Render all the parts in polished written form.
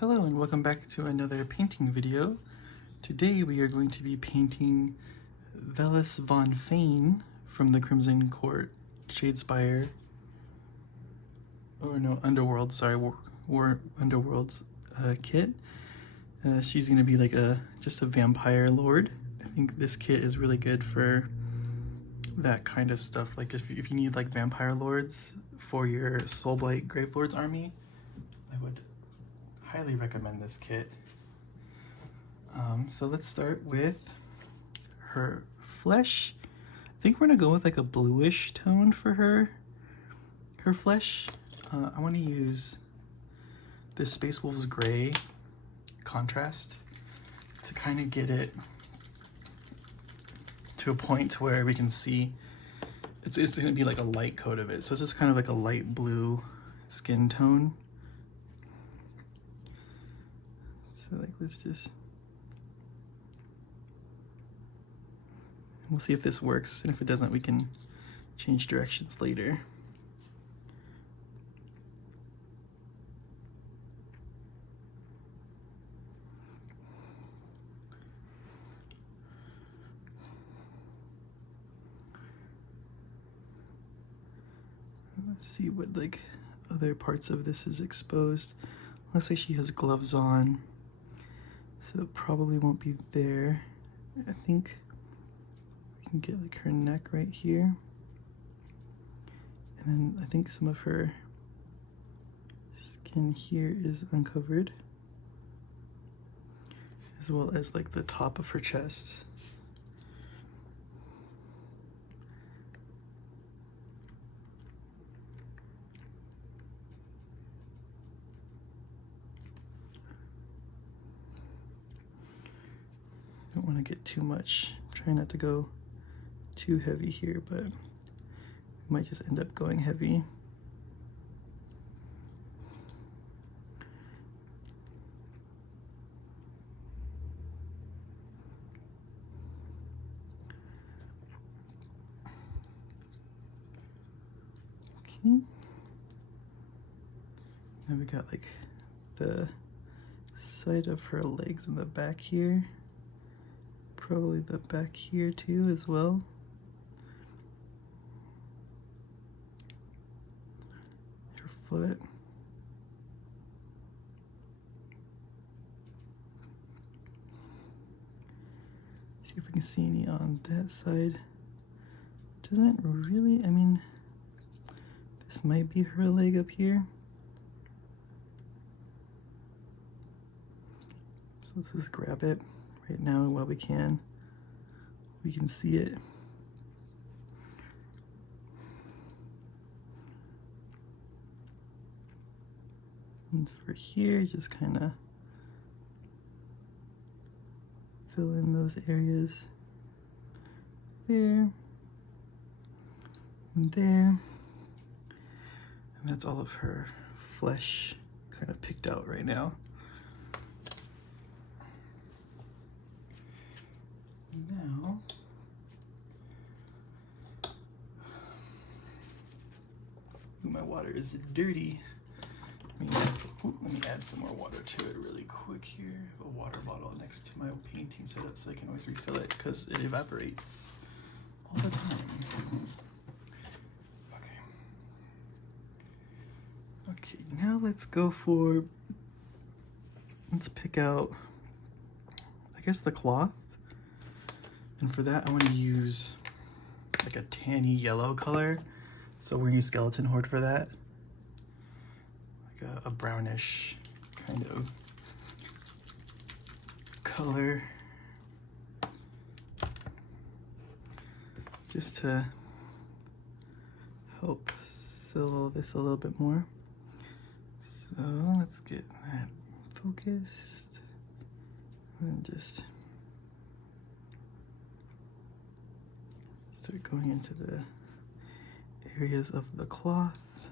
Hello and welcome back to another painting video. Today we are going to be painting Vellas Von Faine from the Crimson Court Shadespire, Underworlds, sorry, War Underworlds kit. She's going to be like just a vampire lord. I think this kit is really good for that kind of stuff. Like if you need like vampire lords for your Soulblight Gravelords army, I would highly recommend this kit. So let's start with her flesh. I think we're gonna go with like a bluish tone for her flesh. I want to use this Space Wolves Gray contrast to kind of get it to a point where we can see it's gonna be like a light coat of it. So it's just kind of like a light blue skin tone. So like let's just, we'll see if this works, and if it doesn't we can change directions later. Let's see what like other parts of this is exposed. Looks like she has gloves on, so it probably won't be there. I think we can get like her neck right here. And then I think some of her skin here is uncovered, as well as like the top of her chest. Don't want to get too much. Try not to go too heavy here, but we might just end up going heavy. Okay. Then we got like the side of her legs in the back here. Probably the back here too as well. Her foot. See if we can see any on that side. Doesn't really, I mean, this might be her leg up here. So let's just grab it right now while we can. We can see it. And for here, just kind of fill in those areas. There. And there. And that's all of her flesh kind of picked out right now. Now, my water is dirty. Let me add some more water to it really quick here. I have a water bottle next to my painting setup so I can always refill it because it evaporates all the time. Okay, now let's pick out, I guess, the cloth. And for that, I want to use like a tanny yellow color. So we're going to use Skeleton Horde for that. Like a brownish kind of color. Just to help fill this a little bit more. So let's get that focused. And just start going into the areas of the cloth.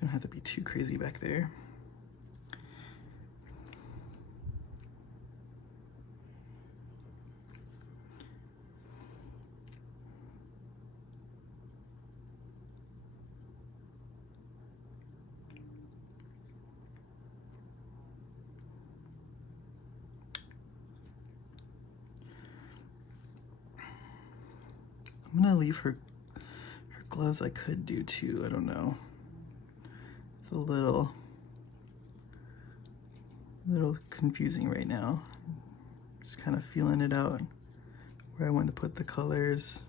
Don't have to be too crazy back there. I'm gonna leave her gloves. I could do too, I don't know. It's a little confusing right now. Just kind of feeling it out, where I want to put the colors.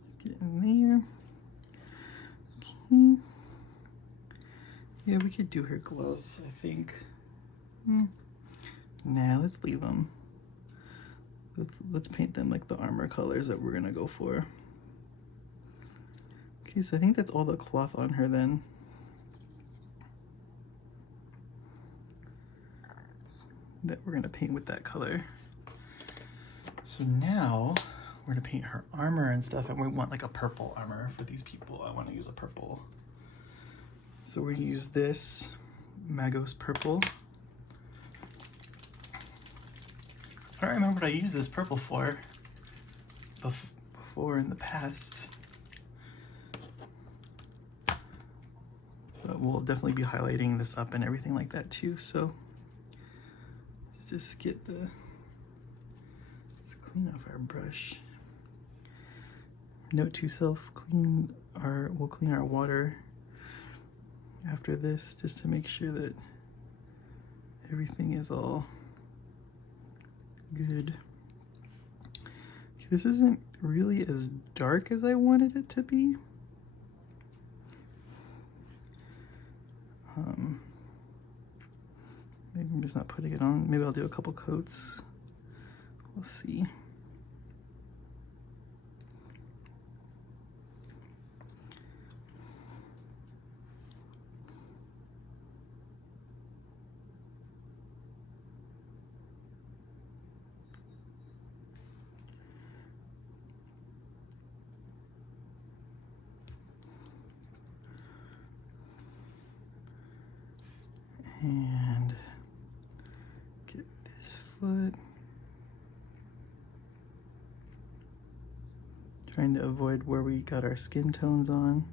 Let's get in there. Okay. Yeah, we could do her gloves, I think. Nah, let's leave them. Let's paint them like the armor colors that we're gonna go for. Okay, so I think that's all the cloth on her then. That we're gonna paint with that color. So now we're gonna paint her armor and stuff, and we want like a purple armor for these people. I want to use a purple. So we're gonna use this Magos purple. I don't remember what I used this purple for before in the past. But we'll definitely be highlighting this up and everything like that too. So let's just get let's clean off our brush. Note to self, we'll clean our water after this, just to make sure that everything is all good. Okay, this isn't really as dark as I wanted it to be. Maybe I'm just not putting it on. Maybe I'll do a couple coats. We'll see. And get this foot. Trying to avoid where we got our skin tones on.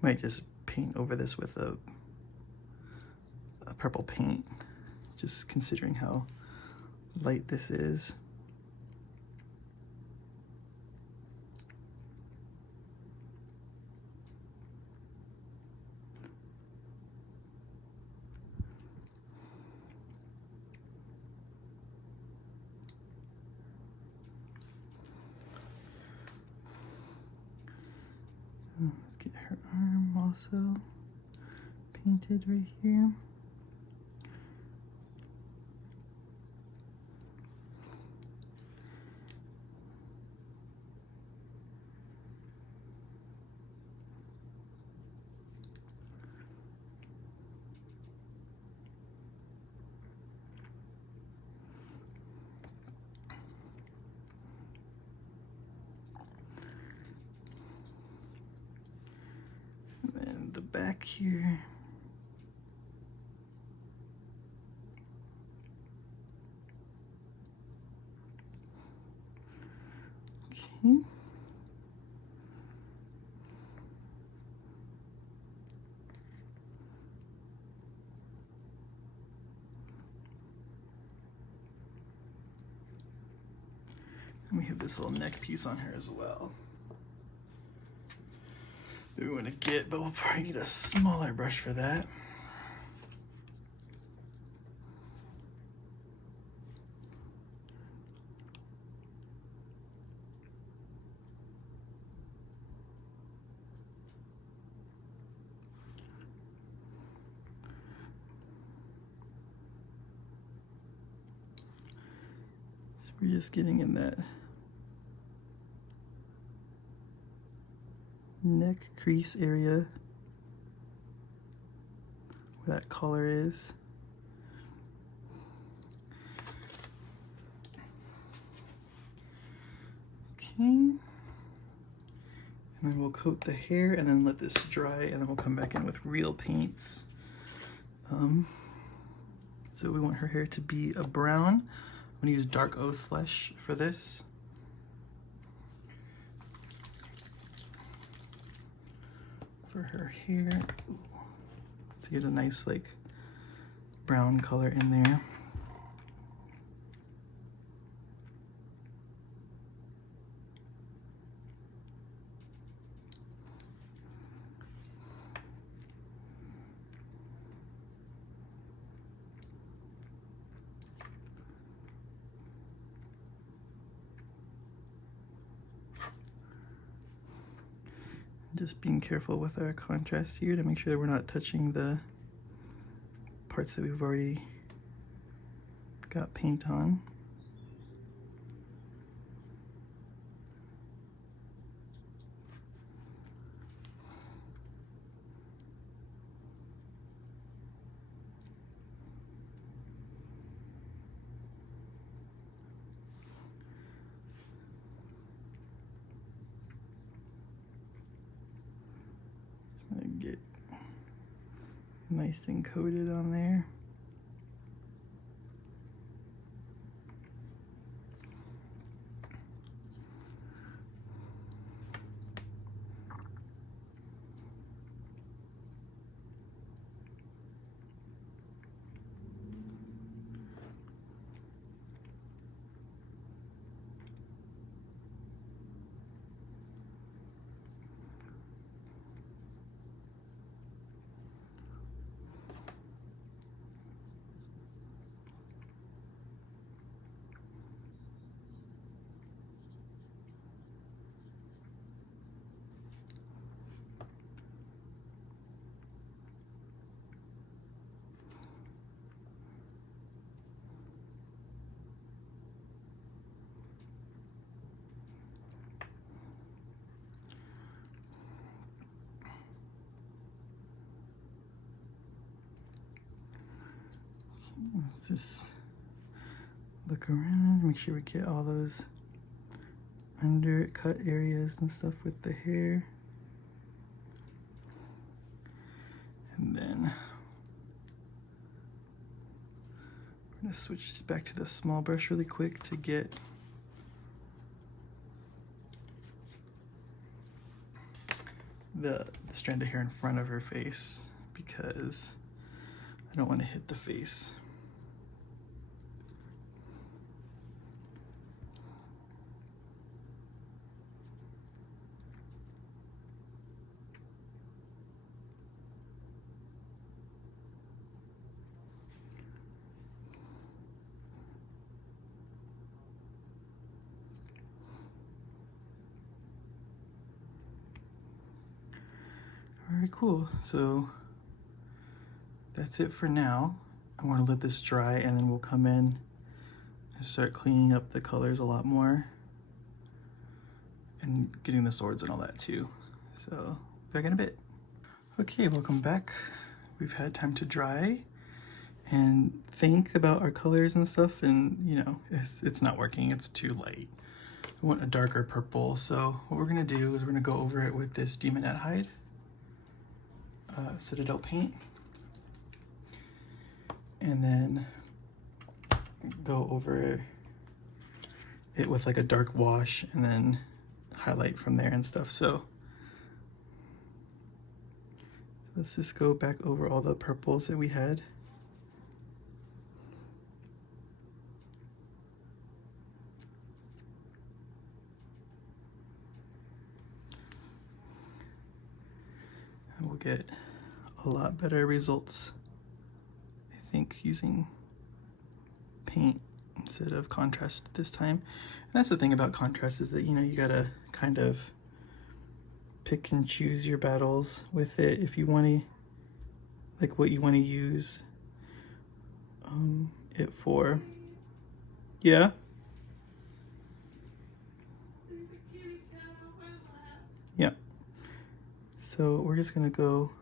Might just paint over this with a purple paint, just considering how light this is. Let's get her arm also painted right here. And the back here. Okay. And we have this little neck piece on her as well that we want to get, but we'll probably need a smaller brush for that. So we're just getting in that neck crease area where that collar is. paint. And then we'll coat the hair and then let this dry, and then we'll come back in with real paints. So we want her hair to be a brown. I'm gonna use dark oath flesh for this. For her hair, to get a nice like brown color in there. Just being careful with our contrast here to make sure that we're not touching the parts that we've already got paint on. Get nice and coated on there. Let's just look around, make sure we get all those undercut areas and stuff with the hair. And then we're gonna switch back to the small brush really quick to get the strand of hair in front of her face, because I don't want to hit the face. All right, cool. So that's it for now. I want to let this dry, and then we'll come in and start cleaning up the colors a lot more and getting the swords and all that too. So back in a bit. Okay, welcome back. We've had time to dry and think about our colors and stuff, and you know, it's not working. It's too light. I want a darker purple. So what we're gonna do is we're gonna go over it with this Demonette Hide Citadel paint, and then go over it with like a dark wash and then highlight from there and stuff. So let's just go back over all the purples that we had. And we'll get a lot better results, I think, using paint instead of contrast this time. And that's the thing about contrast, is that, you know, you gotta kind of pick and choose your battles with it if you want to, like what you want to use it for. Yeah. Yeah. So we're just gonna go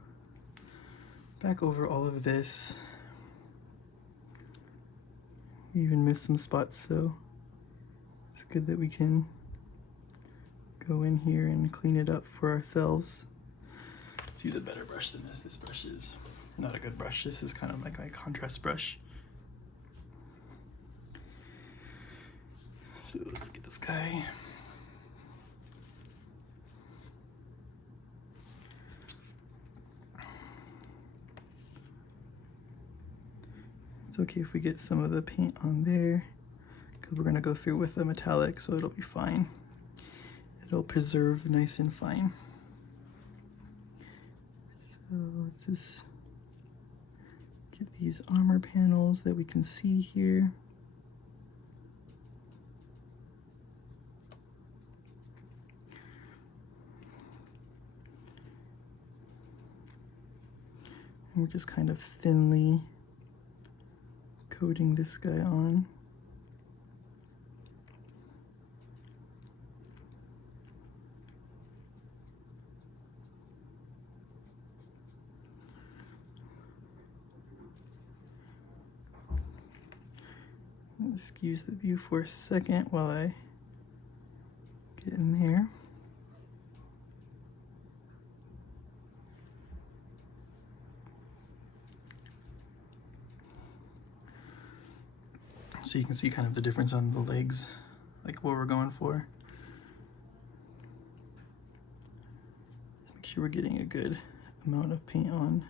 back over all of this. We even missed some spots, so it's good that we can go in here and clean it up for ourselves. Let's use a better brush than this. This brush is not a good brush. This is kind of like my contrast brush. So let's get this guy. It's okay if we get some of the paint on there, because we're gonna go through with the metallic, so it'll be fine. It'll preserve nice and fine. So let's just get these armor panels that we can see here. And we're just kind of thinly coating this guy on. Excuse the view for a second while I get in there. So you can see kind of the difference on the legs, like what we're going for. Just make sure we're getting a good amount of paint on.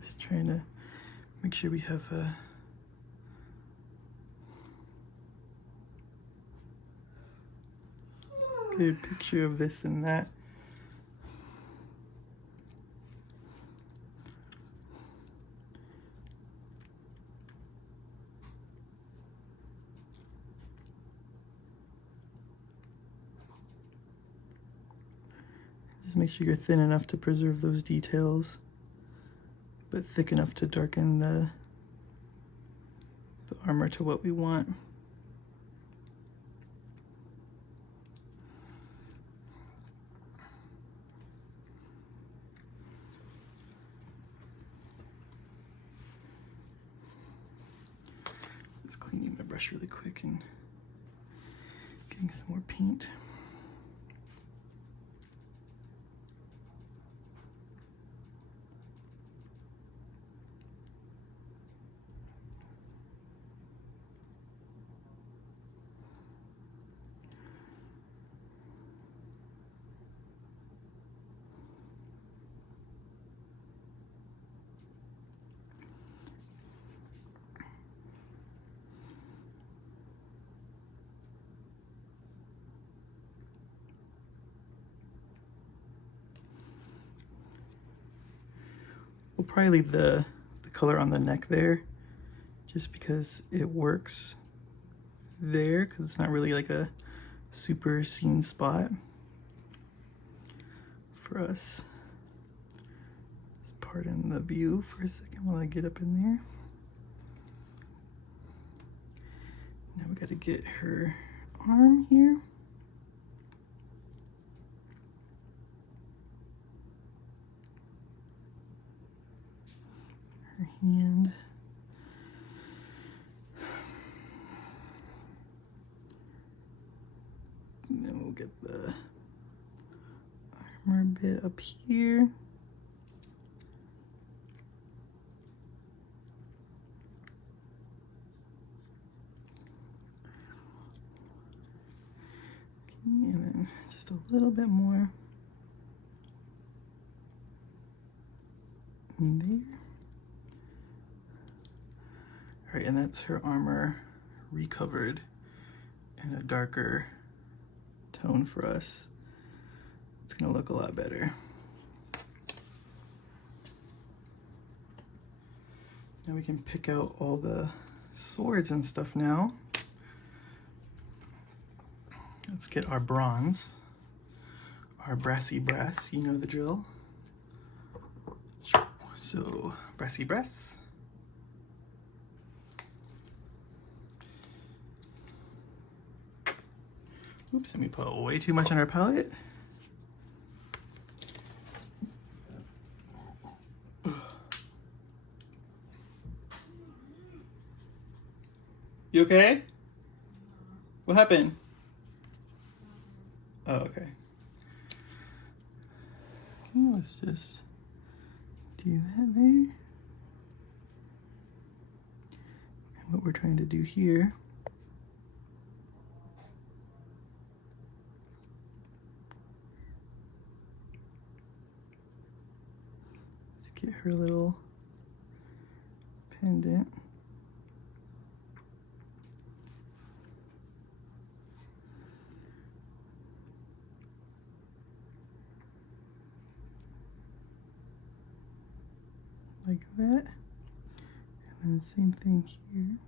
Just trying to make sure we have a good picture of this and that. Just make sure you're thin enough to preserve those details, but thick enough to darken the armor to what we want. Just cleaning my brush really quick and getting some more paint. We'll probably leave the color on the neck there just because it works there, because it's not really like a super seen spot for us. Just pardon the view for a second while I get up in there. Now we got to get her arm here. Her hand. And then we'll get the armor bit up here. Okay, and then just a little bit more in there. All right, and that's her armor recovered in a darker tone for us. It's gonna look a lot better. Now we can pick out all the swords and stuff now. Let's get our bronze, our brassy brass, you know the drill. So, brassy brass. Oops, let me put way too much on our palette. You okay? What happened? Oh, okay. Let's just do that there. And what we're trying to do here is get her little pendant. Like that. And then same thing here.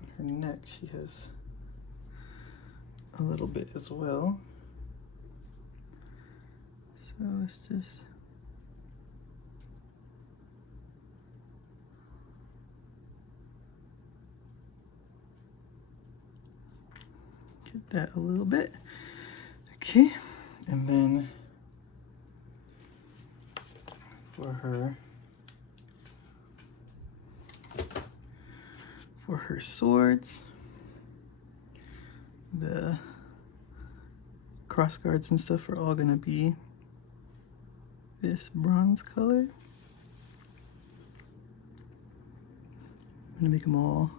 On her neck, she has a little bit as well. So let's just get that a little bit. Okay, and then for her swords, the cross guards and stuff are all gonna be this bronze color. I'm gonna make them all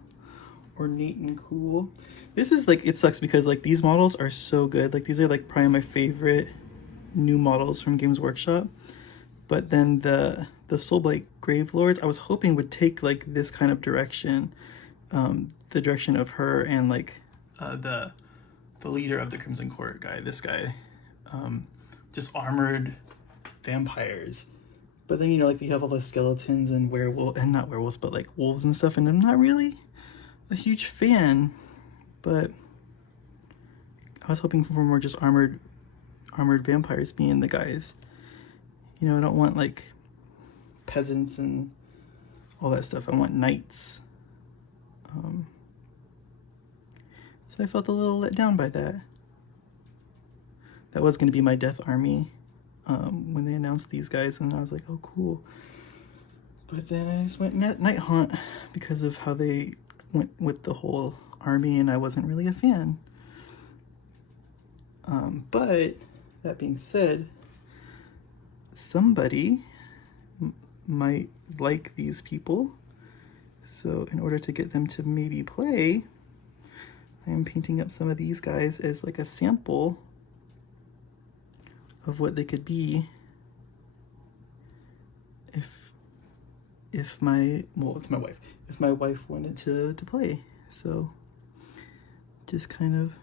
ornate and cool. This is like, it sucks because like these models are so good. Like these are like probably my favorite new models from Games Workshop. But then the Soulblight Gravelords, I was hoping would take like this kind of direction, the direction of her and like the leader of the Crimson Court guy, this guy, just armored vampires. But then, you know, like you have all the skeletons and not werewolves, but like wolves and stuff, and I'm not really a huge fan, but I was hoping for more just armored vampires being the guys. You know, I don't want like peasants and all that stuff. I want knights. So I felt a little let down by that. That was going to be my death army when they announced these guys, and I was like, oh, cool. But then I just went Night Haunt because of how they went with the whole army, and I wasn't really a fan. But that being said, somebody might like these people. So in order to get them to maybe play, I am painting up some of these guys as like a sample of what they could be if it's my wife. If my wife wanted to play. So just kind of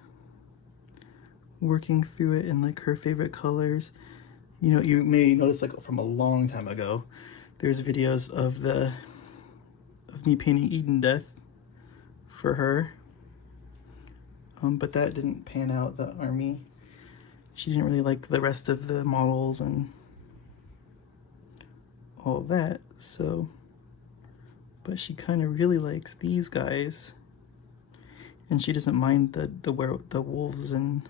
working through it in like her favorite colors. You know, you may notice like from a long time ago, there's videos of me painting Eden Death for her. But that didn't pan out, the army. She didn't really like the rest of the models and all that, so, but she kind of really likes these guys, and she doesn't mind the wolves and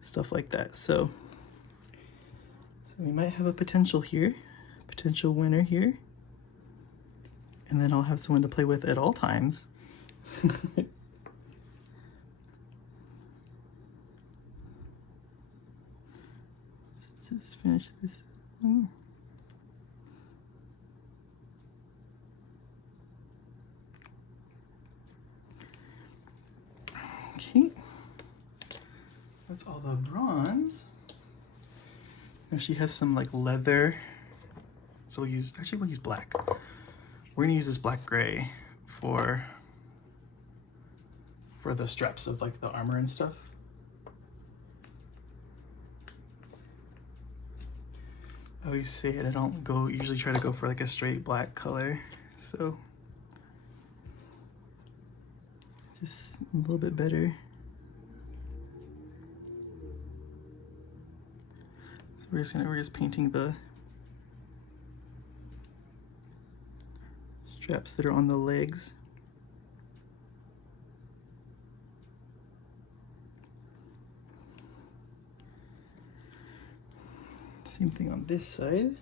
stuff like that. So we might have a potential winner here, and then I'll have someone to play with at all times. Let's just finish this. Okay, that's all the bronze. Now she has some like leather, so we'll use black. We're gonna use this black gray for the straps of like the armor and stuff. I always say it, I don't usually try to go for like a straight black color, so just a little bit better. So we're just painting the straps that are on the legs. Same thing on this side.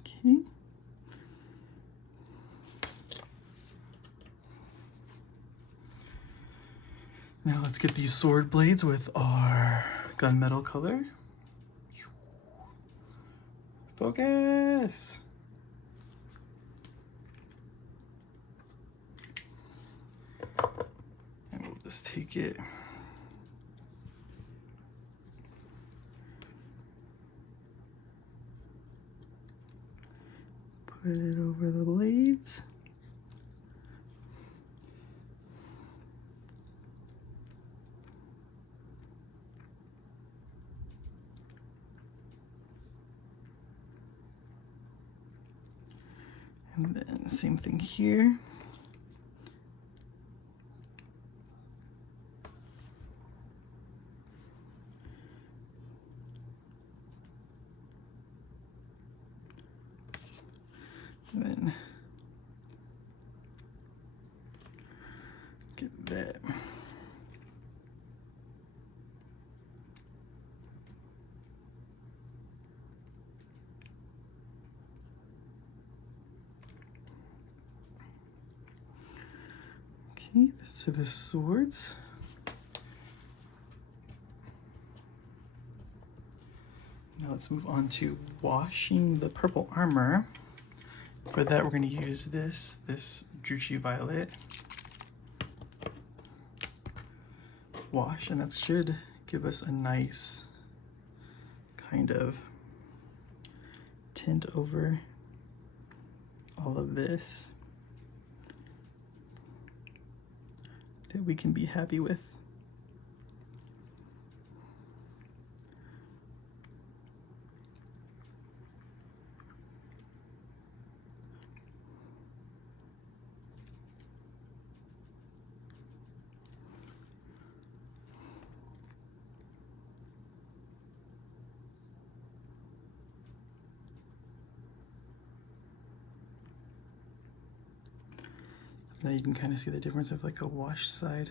Okay. Now let's get these sword blades with our gunmetal color. Focus! And we'll just take it. Put it over the blades. And then the same thing here. And then get that. Okay, so the swords. Now let's move on to washing the purple armor. For that, we're going to use this Druchii Violet wash, and that should give us a nice kind of tint over all of this that we can be happy with. Now you can kind of see the difference of like a washed side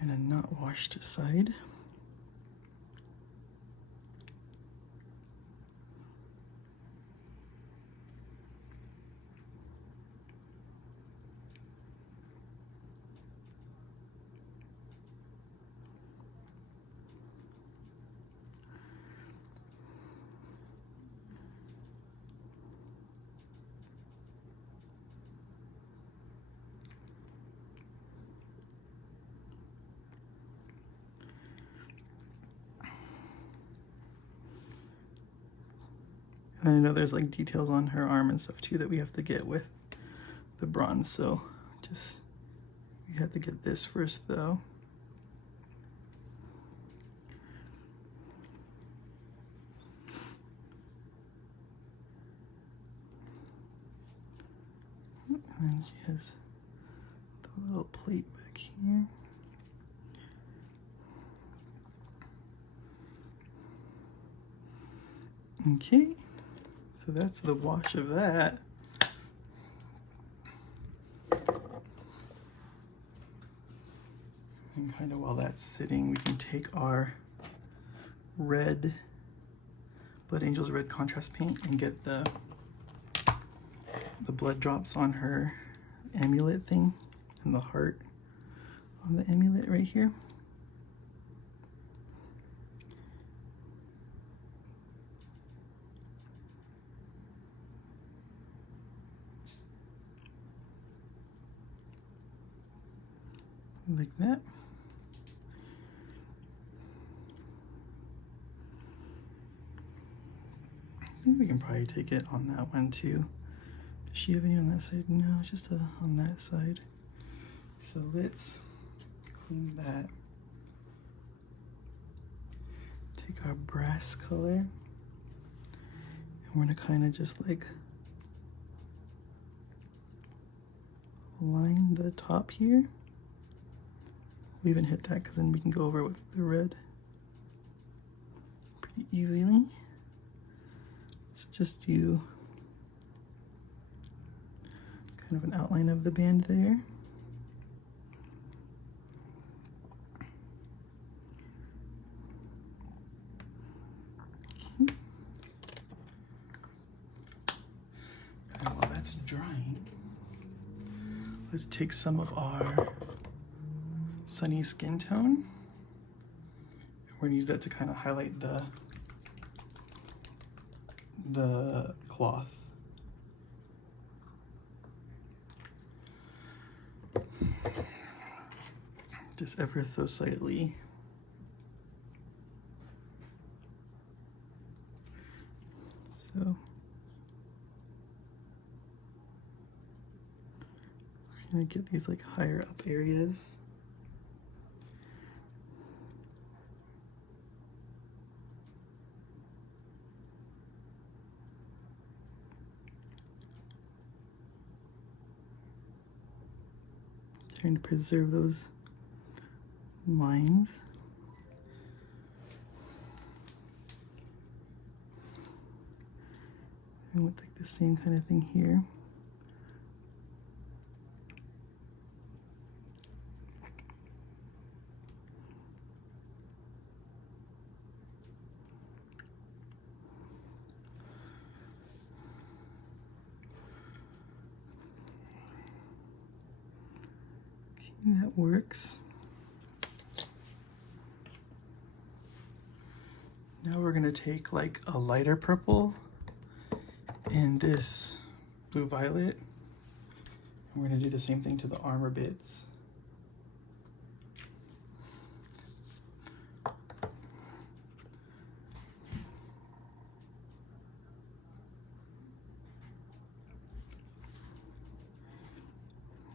and a not washed side. And I know there's like details on her arm and stuff too that we have to get with the bronze, so just we have to get this first though. And then she has the little plate back here. Okay. So that's the wash of that. And kind of while that's sitting, we can take our red, Blood Angel's red contrast paint and get the blood drops on her amulet thing and the heart on the amulet right here. Like that. I think we can probably take it on that one too. Does she have any on that side? No, it's just on that side. So let's clean that. Take our brass color and we're gonna kind of just like line the top here. We'll even hit that because then we can go over it with the red pretty easily. So just do kind of an outline of the band there. Okay. And while that's drying, let's take some of our Sunny Skin Tone. We're gonna use that to kind of highlight the cloth. Just ever so slightly. So we're gonna get these like higher up areas. Trying to preserve those lines. And with like the same kind of thing here. Okay, that works. Now we're gonna take like a lighter purple and this blue violet. And we're gonna do the same thing to the armor bits.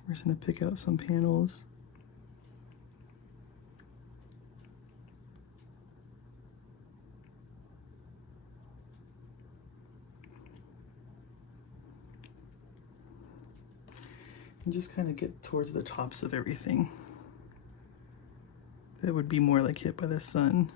We're just gonna pick out some panels. And just kind of get towards the tops of everything that would be more like hit by the sun.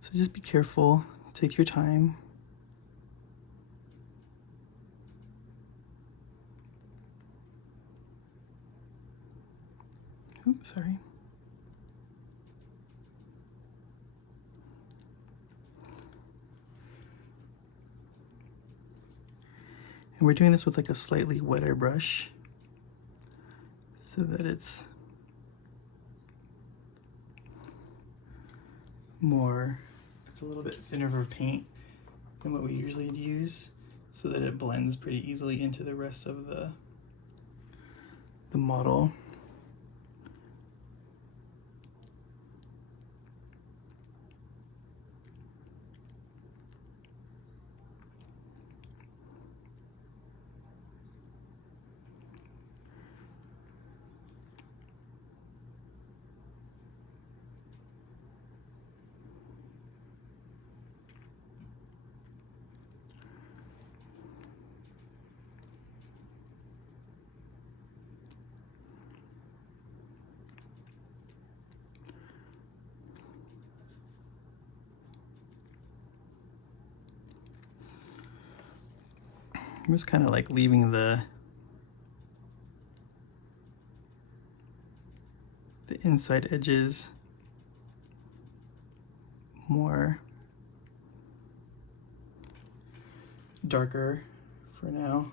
So just be careful, take your time. Oops, sorry. And we're doing this with like a slightly wetter brush so that it's a little bit thinner of a paint than what we usually use, so that it blends pretty easily into the rest of the model. I'm just kind of like leaving the inside edges more darker for now.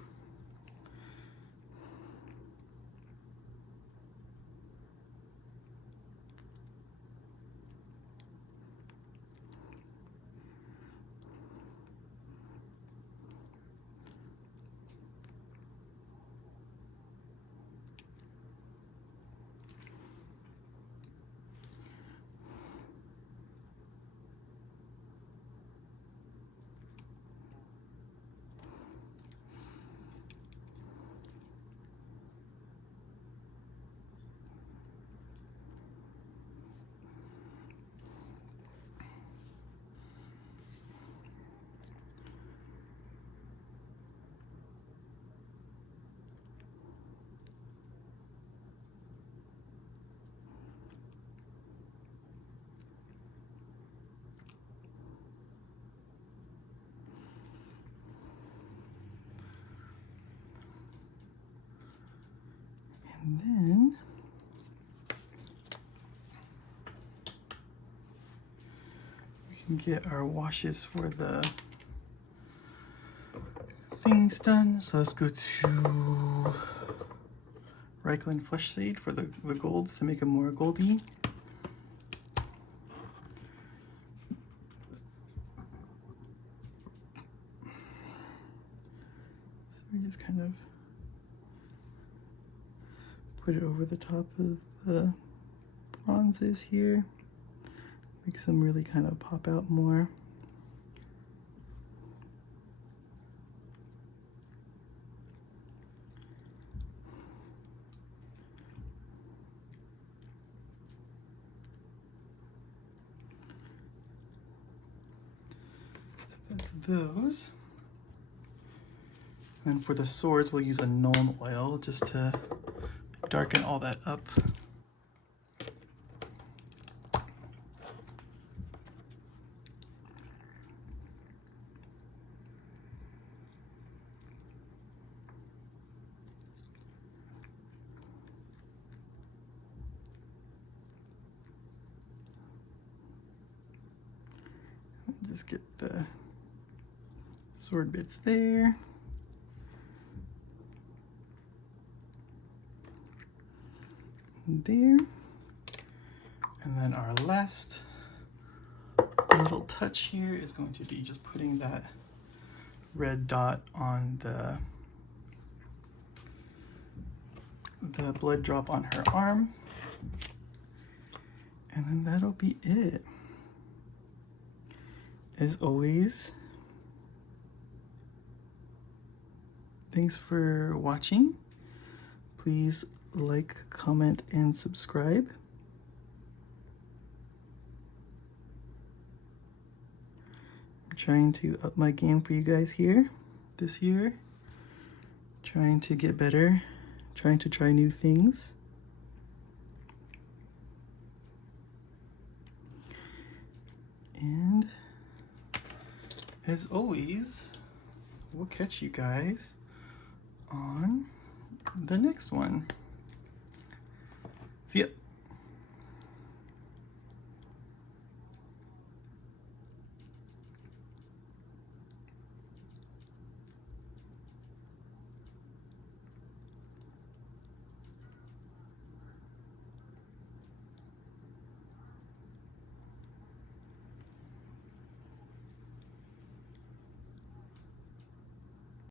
And then we can get our washes for the things done. So let's go to Reichland Flesh Shade for the golds to make them more goldy. So we just kind of put it over the top of the bronzes here. Makes them really kind of pop out more. That's those. And for the swords, we'll use a Nuln Oil just to darken all that up. Just get the sword bits there. There. And then our last little touch here is going to be just putting that red dot on the blood drop on her arm. And then that'll be it. As always, thanks for watching. Please like, comment, and subscribe. I'm trying to up my game for you guys here this year. Trying to get better, trying to try new things. And as always, we'll catch you guys on the next one. See ya.